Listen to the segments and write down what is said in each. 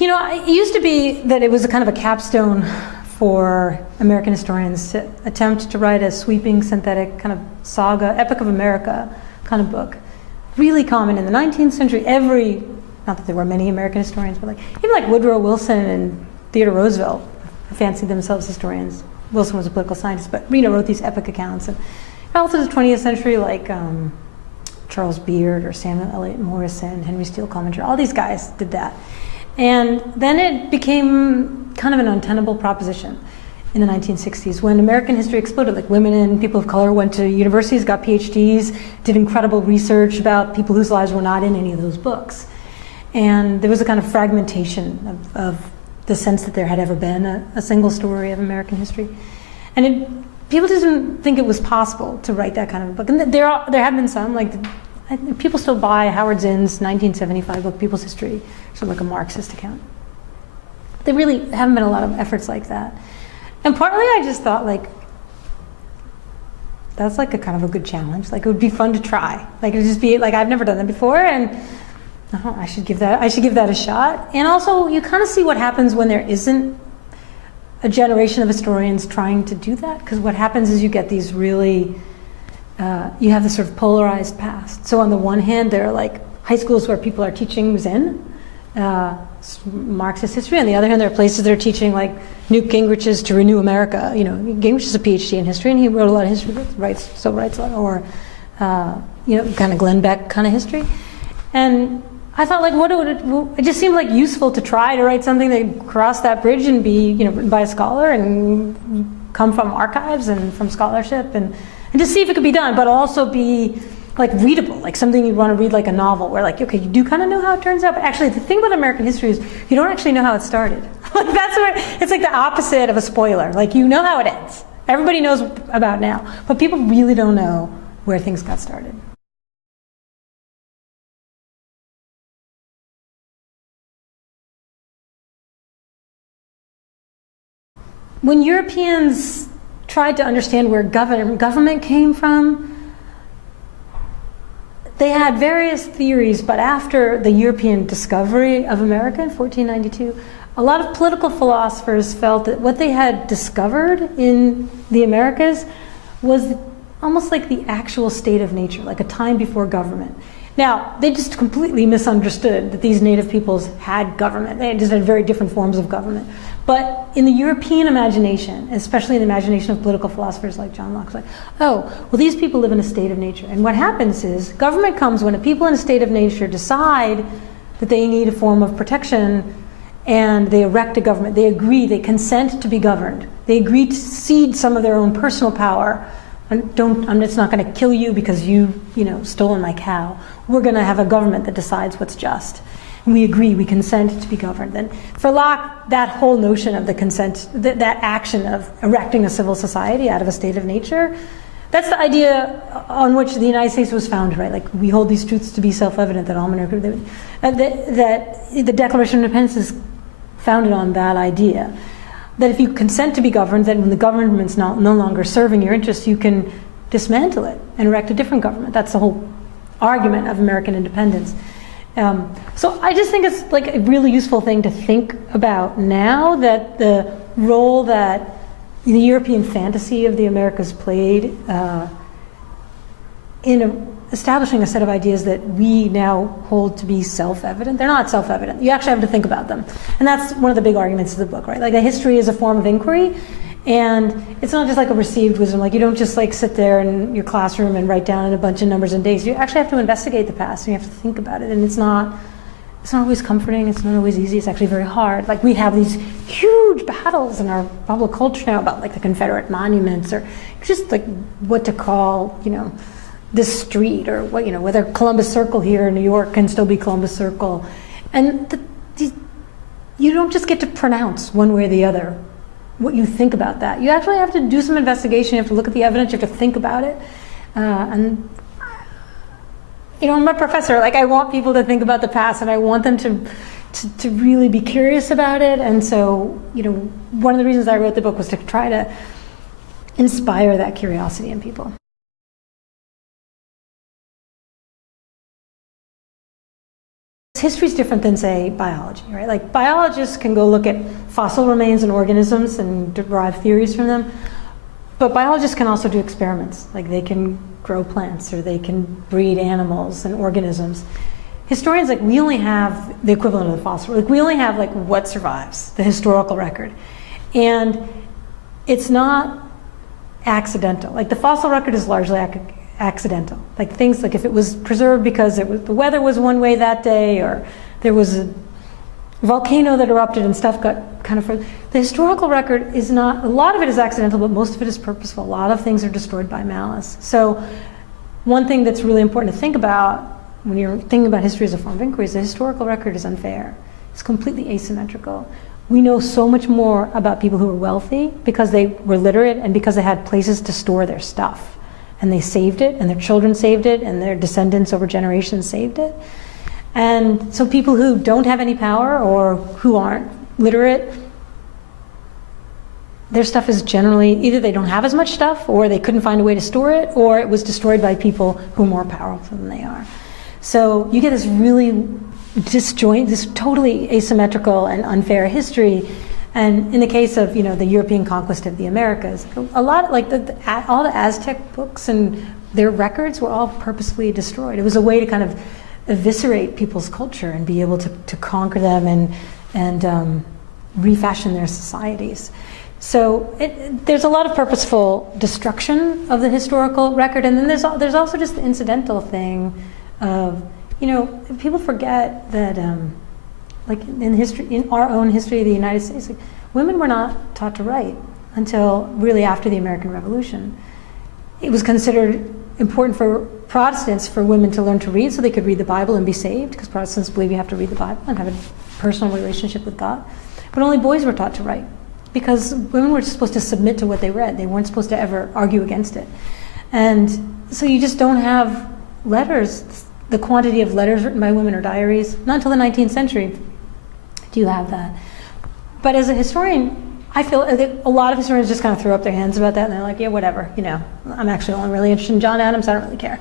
You know, it used to be that it was a kind of a capstone for American historians to attempt to write a sweeping synthetic kind of saga, Epic of America kind of book. Really common in the 19th century. Not that there were many American historians, but even like Woodrow Wilson and Theodore Roosevelt fancied themselves historians. Wilson was a political scientist, but wrote these epic accounts. And all through the 20th century, like Charles Beard or Samuel Eliot Morison, Henry Steele Clemenger, all these guys did that. And then it became kind of an untenable proposition in the 1960s when American history exploded. Like women and people of color went to universities, got PhDs, did incredible research about people whose lives were not in any of those books. And there was a kind of fragmentation of the sense that there had ever been a single story of American history. And people just didn't think it was possible to write that kind of a book. And there have been some, like people still buy Howard Zinn's 1975 book, People's History, sort of like a Marxist account. There really haven't been a lot of efforts like that. And partly I just thought, like, that's like a kind of a good challenge. Like, it would be fun to try. Like, it would just be, like, I've never done that before, and I should give that a shot. And also, you kind of see what happens when there isn't a generation of historians trying to do that, because what happens is you get these really, you have this sort of polarized past. So on the one hand, there are like high schools where people are teaching Zen, Marxist history. On the other hand, there are places that are teaching like Newt Gingrich's To Renew America. You know, Gingrich is a PhD in history, and he wrote a lot of history books, writes a lot, or kind of Glenn Beck kind of history. And I thought, like, it just seemed like useful to try to write something that crossed that bridge and be, written by a scholar and come from archives and from scholarship and just see if it could be done, but also be like readable, like something you'd want to read like a novel where like, okay, you do kind of know how it turns out, but actually the thing about American history is you don't actually know how it started. Like that's where, it's like the opposite of a spoiler. Like you know how it ends. Everybody knows about now, but people really don't know where things got started. When Europeans tried to understand where government came from, they had various theories, but after the European discovery of America in 1492, a lot of political philosophers felt that what they had discovered in the Americas was almost like the actual state of nature, like a time before government. Now, they just completely misunderstood that these native peoples had government. They just had very different forms of government. But in the European imagination, especially in the imagination of political philosophers like John Locke, it's like, oh, well, these people live in a state of nature. And what happens is government comes when a people in a state of nature decide that they need a form of protection, and they erect a government. They agree, they consent to be governed. They agree to cede some of their own personal power. I'm just not going to kill you because you stolen my cow. We're going to have a government that decides what's just. And we agree, we consent to be governed. And for Locke, that whole notion of the consent, that action of erecting a civil society out of a state of nature, that's the idea on which the United States was founded, right? Like we hold these truths to be self-evident that all men are good. That the Declaration of Independence is founded on that idea. That if you consent to be governed, then when the government's no longer serving your interests, you can dismantle it and erect a different government. That's the whole argument of American independence. So I just think it's like a really useful thing to think about now, that the role that the European fantasy of the Americas played in establishing a set of ideas that we now hold to be self-evident. They're not self-evident. You actually have to think about them. And that's one of the big arguments of the book, right? Like the history is a form of inquiry, and it's not just like a received wisdom. Like you don't just like sit there in your classroom and write down a bunch of numbers and dates. You actually have to investigate the past, and you have to think about it. And it's not always comforting, it's not always easy, it's actually very hard. Like we have these huge battles in our public culture now about like the Confederate monuments, or just like what to call, this street, or what, whether Columbus Circle here in New York can still be Columbus Circle. And you don't just get to pronounce one way or the other what you think about that. You actually have to do some investigation, you have to look at the evidence, you have to think about it. I'm a professor, like I want people to think about the past, and I want them to really be curious about it. And so, one of the reasons I wrote the book was to try to inspire that curiosity in people. history is different than, say, biology, right? Like biologists can go look at fossil remains and organisms and derive theories from them, but biologists can also do experiments. Like they can grow plants or they can breed animals and organisms. Historians, like, we only have the equivalent of the fossil. Like, we only have like what survives, the historical record, and it's not accidental. Like the fossil record is largely accidental. Like things like if it was preserved because the weather was one way that day, or there was a volcano that erupted and stuff got kind of. The historical record is not. A lot of it is accidental, but most of it is purposeful. A lot of things are destroyed by malice. So, one thing that's really important to think about when you're thinking about history as a form of inquiry is the historical record is unfair. It's completely asymmetrical. We know so much more about people who were wealthy because they were literate and because they had places to store their stuff. And they saved it, and their children saved it, and their descendants over generations saved it. And so people who don't have any power or who aren't literate, their stuff is generally, either they don't have as much stuff, or they couldn't find a way to store it, or it was destroyed by people who are more powerful than they are. So you get this really disjoint, this totally asymmetrical and unfair history. And in the case of, you know, the European conquest of the Americas, a lot, like all the Aztec books and their records were all purposefully destroyed. It was a way to kind of eviscerate people's culture and be able to conquer them and refashion their societies. So there's a lot of purposeful destruction of the historical record, and then there's also just the incidental thing of, you know, people forget that, like in our own history of the United States, like, women were not taught to write until really after the American Revolution. It was considered important for Protestants for women to learn to read so they could read the Bible and be saved, because Protestants believe you have to read the Bible and have a personal relationship with God. But only boys were taught to write, because women were supposed to submit to what they read. They weren't supposed to ever argue against it. And so you just don't have letters, the quantity of letters written by women or diaries, not until the 19th century do you have that. But as a historian, I feel that a lot of historians just kind of throw up their hands about that, and they're like, yeah, whatever, you know, I'm actually only really interested in John Adams, I don't really care.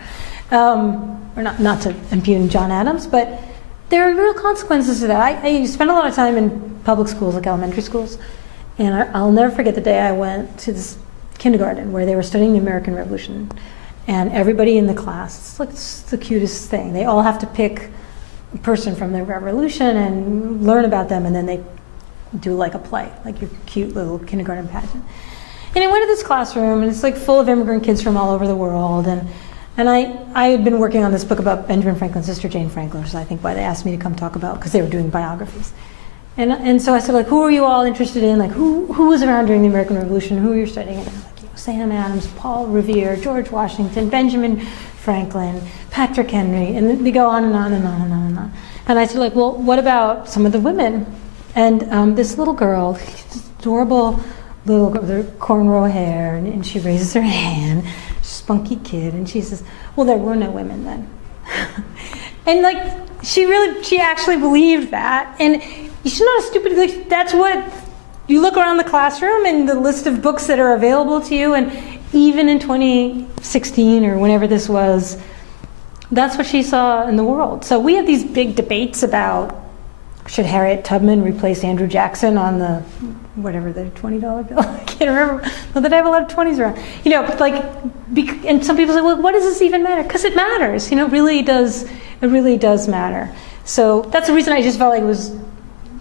Or not to impugn John Adams, but there are real consequences to that. I spent a lot of time in public schools, like elementary schools, and I'll never forget the day I went to this kindergarten where they were studying the American Revolution, and everybody in the class, it's the cutest thing. They all have to pick a person from the revolution and learn about them, and then they do like a play, like your cute little kindergarten pageant. And I went to this classroom, and it's like full of immigrant kids from all over the world, and I had been working on this book about Benjamin Franklin's sister Jane Franklin, which is I think why they asked me to come talk about, because they were doing biographies. And so I said, like, who are you all interested in? Like, who was around during the American Revolution? Who are you studying? And they're like, you know, Sam Adams, Paul Revere, George Washington, Benjamin Franklin, Patrick Henry, and they go on and on and on and on and on. And I said, like, well, what about some of the women? And this little girl, adorable little girl with her cornrow hair, and she raises her hand, spunky kid, and she says, well, there were no women then. And like, she actually believed that. And she's not a stupid, like, that's what, you look around the classroom and the list of books that are available to you, and even in 2016 or whenever this was, that's what she saw in the world. So we have these big debates about, should Harriet Tubman replace Andrew Jackson on the, whatever, the $20 bill? I can't remember. Not that I have a lot of 20s around. You know, like, and some people say, well, what does this even matter? Because it matters. You know, it really does matter. So that's the reason I just felt like it was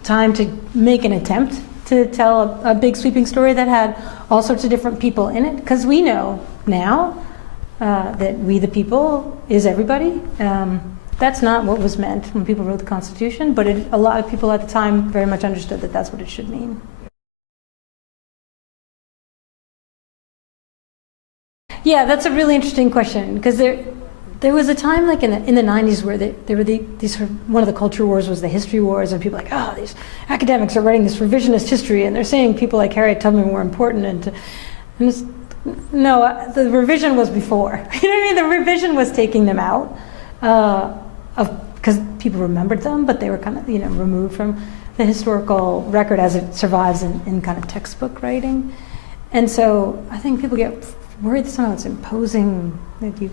time to make an attempt to tell a big sweeping story that had all sorts of different people in it. Because we know now that we the people is everybody. That's not what was meant when people wrote the Constitution, but a lot of people at the time very much understood that that's what it should mean. Yeah, that's a really interesting question, because there was a time, like in the 90s, where there were these sort of, one of the culture wars was the history wars, and people were like, oh, these academics are writing this revisionist history, and they're saying people like Harriet Tubman were important, and no, the revision was before. You know what I mean? The revision was taking them out. Because people remembered them, but they were kind of, you know, removed from the historical record as it survives in kind of textbook writing. And so I think people get worried that somehow it's imposing, that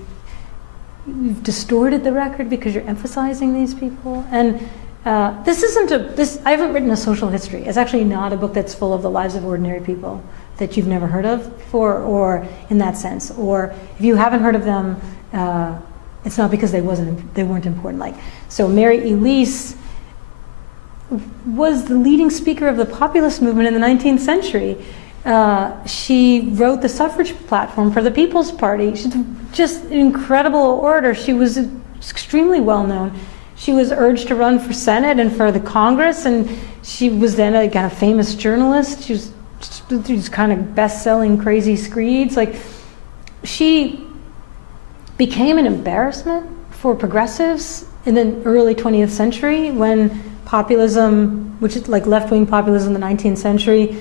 you've distorted the record because you're emphasizing these people. And this isn't I haven't written a social history. It's actually not a book that's full of the lives of ordinary people that you've never heard of before, or in that sense. Or if you haven't heard of them, it's not because they weren't important. Like, so Mary Elise was the leading speaker of the populist movement in the 19th century. She wrote the suffrage platform for the People's Party. She's just an incredible orator. She was extremely well known. She was urged to run for Senate and for the Congress, and she was then a kind of famous journalist. She was these kind of best-selling crazy screeds. Like, she became an embarrassment for progressives in the early 20th century when populism, which is like left-wing populism in the 19th century,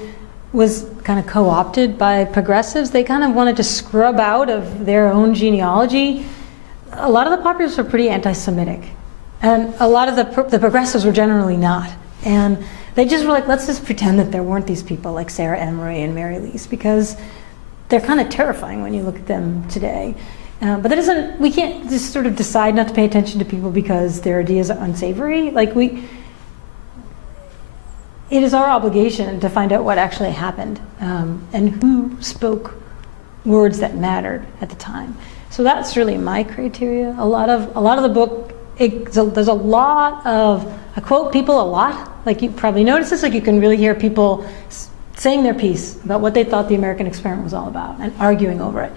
was kind of co-opted by progressives. They kind of wanted to scrub out of their own genealogy. A lot of the populists were pretty anti-Semitic, and a lot of the progressives were generally not. And they just were like, let's just pretend that there weren't these people like Sarah Emery and Mary Elise, because they're kind of terrifying when you look at them today. But that doesn't, we can't just sort of decide not to pay attention to people because their ideas are unsavory. Like, it is our obligation to find out what actually happened, and who spoke words that mattered at the time. So that's really my criteria. A lot of the book, there's a lot of, I quote people a lot. Like, you probably notice this, like, you can really hear people saying their piece about what they thought the American experiment was all about and arguing over it.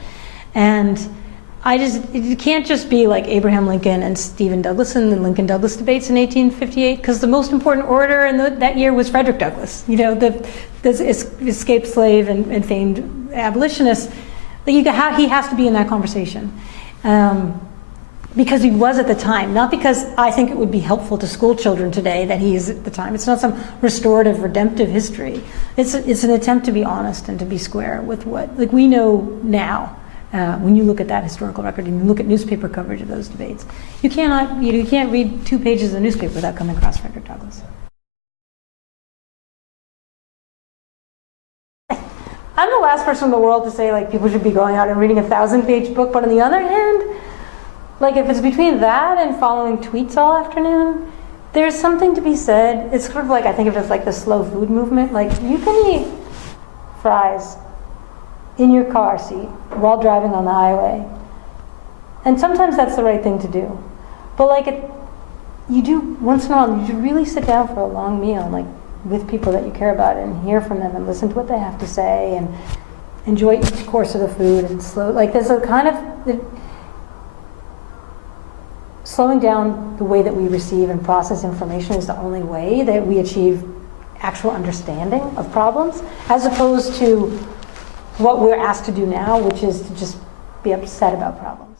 And it can't just be like Abraham Lincoln and Stephen Douglas in the Lincoln-Douglas debates in 1858, because the most important orator in that year was Frederick Douglass, the escaped slave and famed abolitionist. He has to be in that conversation. Because he was at the time, not because I think it would be helpful to school children today that he is at the time. It's not some restorative, redemptive history. It's an attempt to be honest and to be square with what, like, we know now. When you look at that historical record and you look at newspaper coverage of those debates, you can't read 2 pages of the newspaper without coming across Frederick Douglass. I'm the last person in the world to say, like, people should be going out and reading a 1,000-page book, but on the other hand, like, if it's between that and following tweets all afternoon, there's something to be said. It's sort of like, I think of it as like the slow food movement. Like, you can eat fries in your car seat while driving on the highway. And sometimes that's the right thing to do. But you do, once in a while, you should really sit down for a long meal, like, with people that you care about, and hear from them and listen to what they have to say and enjoy each course of the food and there's a kind of, slowing down the way that we receive and process information is the only way that we achieve actual understanding of problems, as opposed to what we're asked to do now, which is to just be upset about problems.